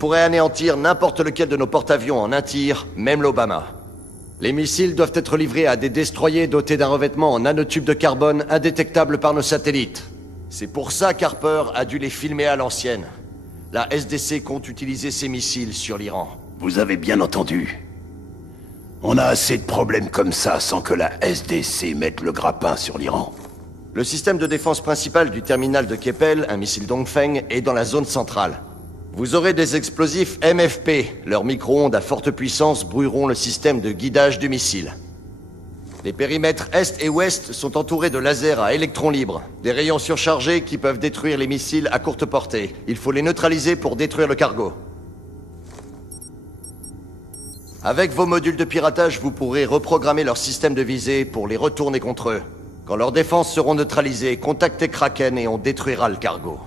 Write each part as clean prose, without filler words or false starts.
pourrait anéantir n'importe lequel de nos porte-avions en un tir, même l'Obama. Les missiles doivent être livrés à des destroyers dotés d'un revêtement en nanotubes de carbone indétectable par nos satellites. C'est pour ça qu'Harper a dû les filmer à l'ancienne. La SDC compte utiliser ces missiles sur l'Iran. Vous avez bien entendu. On a assez de problèmes comme ça sans que la SDC mette le grappin sur l'Iran. Le système de défense principal du terminal de Keppel, un missile Dongfeng, est dans la zone centrale. Vous aurez des explosifs MFP. Leurs micro-ondes à forte puissance brûleront le système de guidage du missile. Les périmètres Est et Ouest sont entourés de lasers à électrons libres, des rayons surchargés qui peuvent détruire les missiles à courte portée. Il faut les neutraliser pour détruire le cargo. Avec vos modules de piratage, vous pourrez reprogrammer leur système de visée pour les retourner contre eux. Quand leurs défenses seront neutralisées, contactez Kraken et on détruira le cargo.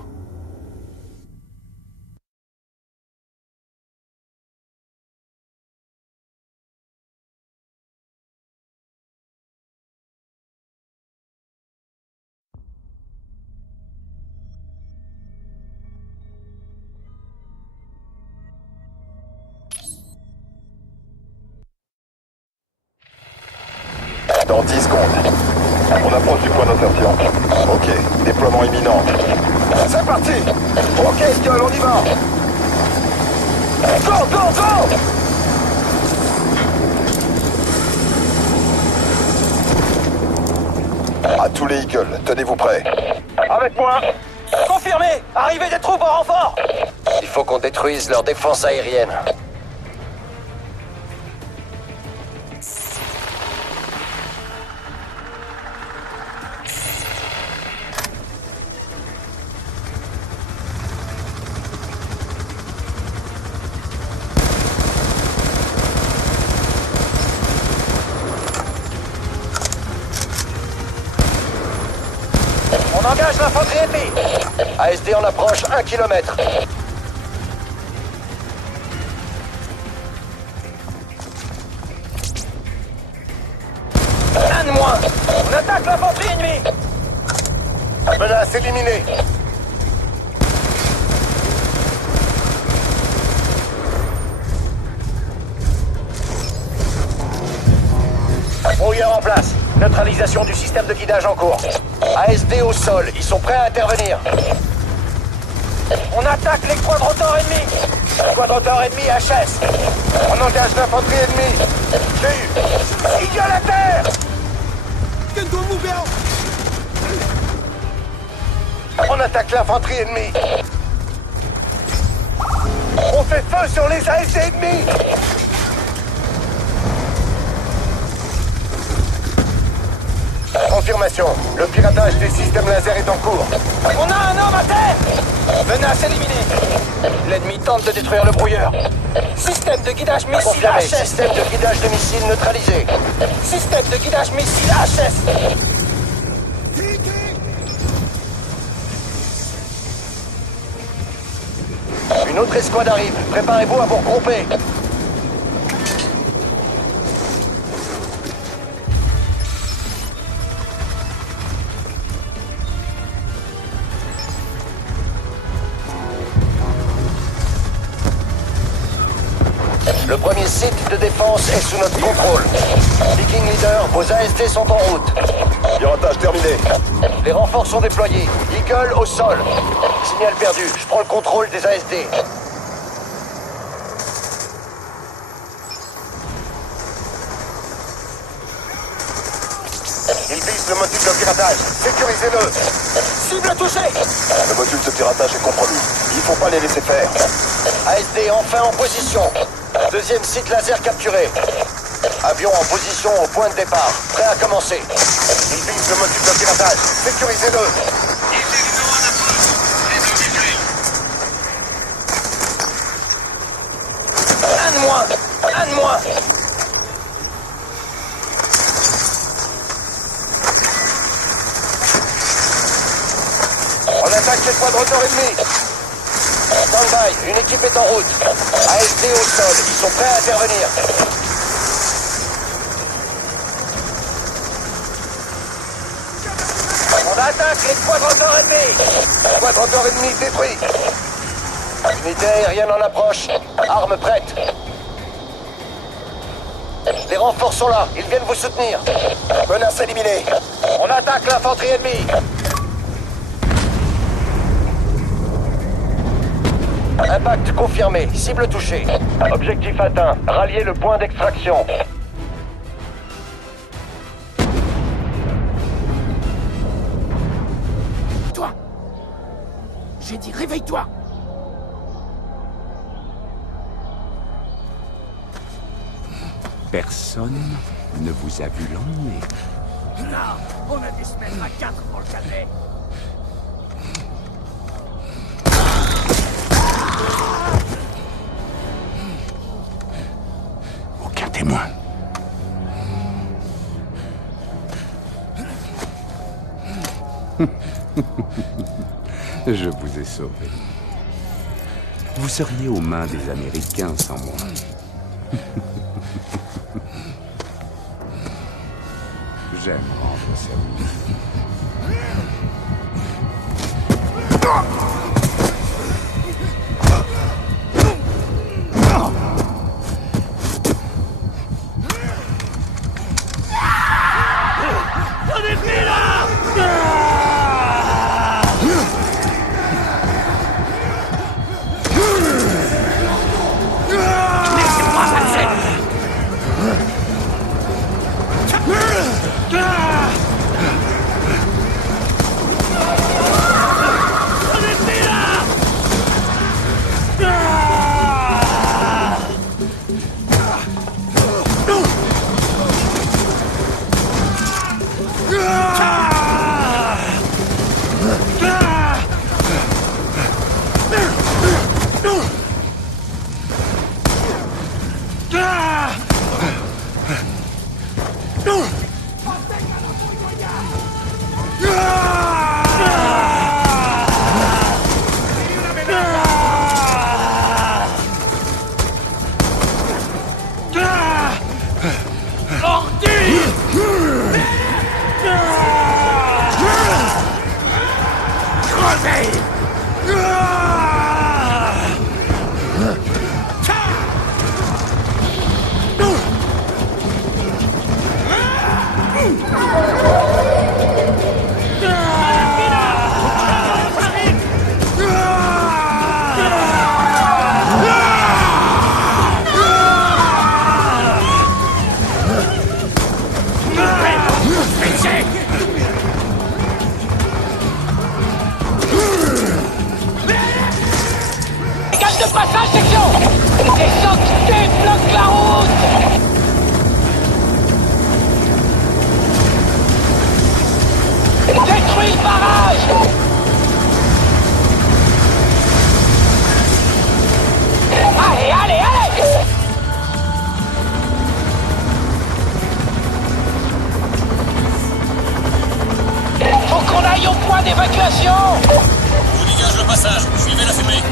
Dans 10 secondes. On approche du point d'insertion. Ok, déploiement imminent. C'est parti. Ok, Skull, on y va. Go, go, go. À tous les Eagles, tenez-vous prêts. Avec moi. Confirmé! Arrivée des troupes en renfort! Il faut qu'on détruise leur défense aérienne. On engage l'infanterie ennemie! ASD en approche 1 km. Un de moins! On attaque l'infanterie ennemie! Menace éliminée. Brouilleur en place. Neutralisation du système de guidage en cours. ASD au sol, ils sont prêts à intervenir. On attaque les quadrotors ennemis! Quadrotor ennemi HS! On engage l'infanterie ennemie. J'ai eu. Eagle à terre! On attaque l'infanterie ennemie. On fait feu sur les ASC ennemis. Confirmation. Le piratage des systèmes laser est en cours. On a un homme à terre! Menace éliminée! L'ennemi tente de détruire le brouilleur. Système de guidage missile Confirmé, HS! système de guidage de missiles neutralisé. Système de guidage missile HS! Une autre escouade arrive. Préparez-vous à vous regrouper. Le premier site de défense est sous notre contrôle. Viking Leader, vos ASD sont en route. Piratage terminé. Les renforts sont déployés. Eagle au sol. Signal perdu. Je prends le contrôle des ASD. Il vise le module de piratage. Sécurisez-le. Cible touchée! Le module de piratage est compromis. Il faut pas les laisser faire. ASD enfin en position. Deuxième site laser capturé. Avion en position au point de départ. Prêt à commencer. Il vise le module de piratage. Sécurisez-le. Un de moins! Un de moins! On attaque les quadrotors ennemis. Stand-by, une équipe est en route. ASD au sol, ils sont prêts à intervenir. On attaque les quadrotors ennemis! Quadrotor ennemi détruit. Unité aérienne en approche. Armes prêtes. Les renforts sont là. Ils viennent vous soutenir. Menace éliminée. On attaque l'infanterie ennemie. Impact confirmé. Cible touchée. Objectif atteint. Ralliez le point d'extraction. Toi! J'ai dit réveille-toi! Personne ne vous a vu l'emmener. Là, on a dû se mettre à 4 pour le calmer. Aucun témoin. Je vous ai sauvé. Vous seriez aux mains des Américains sans moi. J'aime rendre service. Dégage de passage, section! Des sanctés bloquent la route! Détruis le barrage! Allez, allez, allez! Faut qu'on aille au point d'évacuation! Je dégage le passage, suivez la fumée.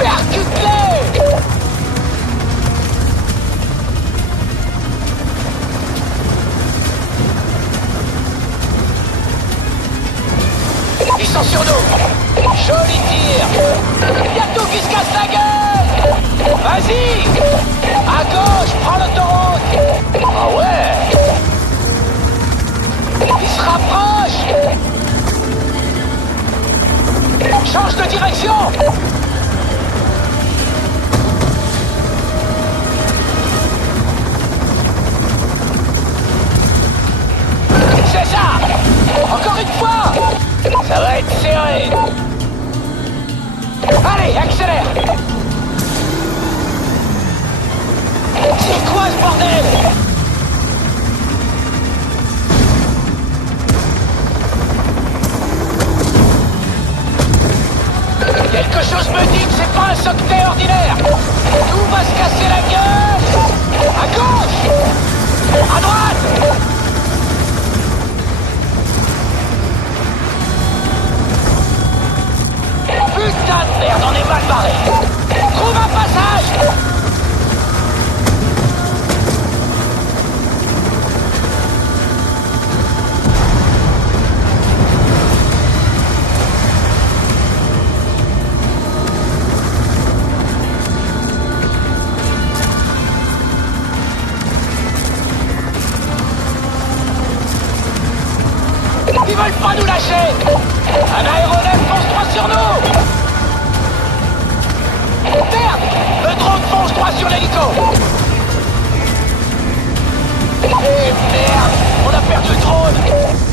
Percute-les! Ils sont sur nous! Joli tir! Y'a tout qui se casse la gueule! Vas-y! À gauche, prends l'autoroute! Ah ouais! Ils se rapprochent! Change de direction! C'est ça! Encore une fois! Ça va être serré! Allez, accélère! C'est quoi ce bordel? Quelque chose me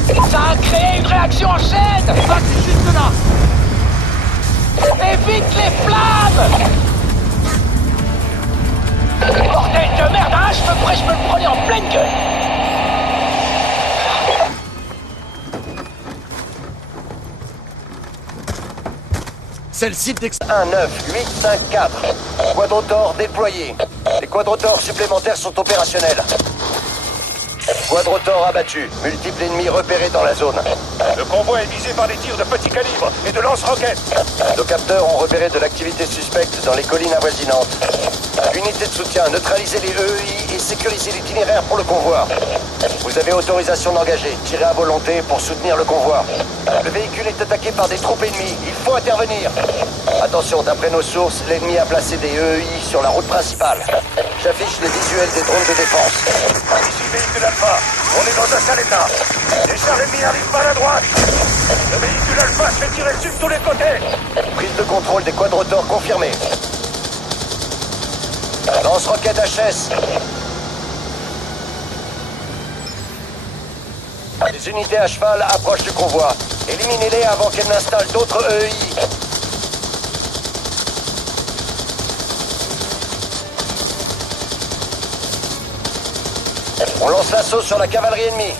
Ça a créé une réaction en chaîne. Va, c'est juste là. Évite les flammes. Bordel de merde, hein, je me le prenais en pleine gueule. C'est le site d'ex... 1, 9, 8, 5, 4. Quadrotor déployé. Les quadrotors supplémentaires sont opérationnels. Quadrotor abattu. Multiples ennemis repérés dans la zone. Le convoi est visé par des tirs de petit calibre et de lance-roquettes. Nos capteurs ont repéré de l'activité suspecte dans les collines avoisinantes. Unité de soutien, neutralisez les EEI et sécurisez l'itinéraire pour le convoi. Vous avez autorisation d'engager. Tirez à volonté pour soutenir le convoi. Le véhicule est attaqué par des troupes ennemies. Il faut intervenir. Attention, d'après nos sources, l'ennemi a placé des EEI sur la route principale. J'affiche les visuels des drones de défense. Ici véhicule Alpha, on est dans un sale état. Les chars ennemis arrivent par la droite. Le véhicule Alpha se fait tirer dessus de tous les côtés. Prise de contrôle des quadrotors confirmée. Lance-roquette HS. Les unités à cheval approchent du convoi. Éliminez-les avant qu'elles n'installent d'autres EEI. On lance l'assaut sur la cavalerie ennemie.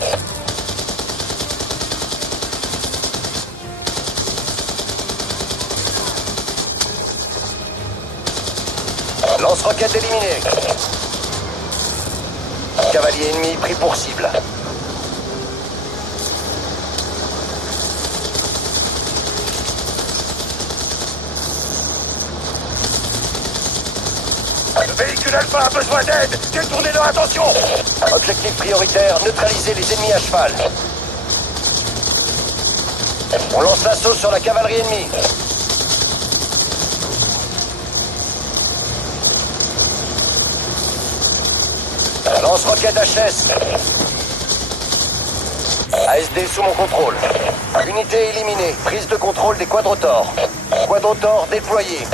Lance-roquette éliminé. Cavalier ennemi pris pour cible. Le véhicule Alpha a besoin d'aide. Détournez leur attention. Objectif prioritaire, neutraliser les ennemis à cheval. On lance l'assaut sur la cavalerie ennemie. Lance-roquette HS. ASD sous mon contrôle. Unité éliminée. Prise de contrôle des quadrotors. Quadrotor déployé.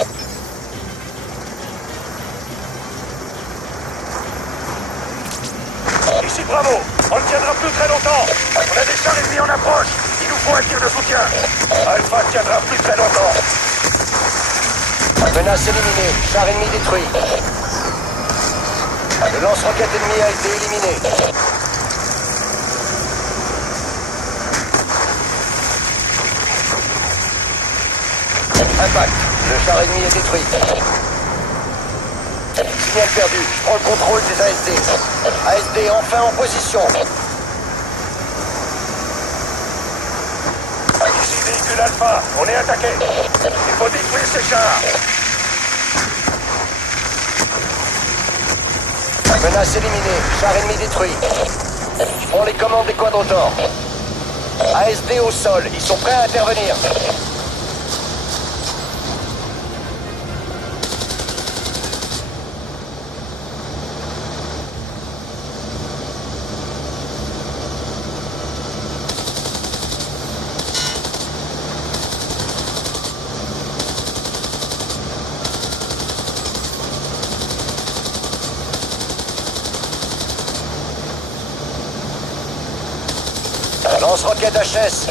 Ici Bravo, on ne tiendra plus très longtemps. On a des chars ennemis en approche. Il nous faut un tir de soutien. Alpha ne tiendra plus très longtemps. Menace éliminée. Char ennemi détruit. Le lance-roquette ennemi a été éliminé. Impact. Le char ennemi est détruit. Signal perdu. Je prends le contrôle des ASD. ASD enfin en position. Ici véhicule Alpha, on est attaqué. Il faut détruire ces chars. Menace éliminée. Char ennemi détruit. Je prends les commandes des quadrotors. ASD au sol. Ils sont prêts à intervenir. Lance-roquette HS.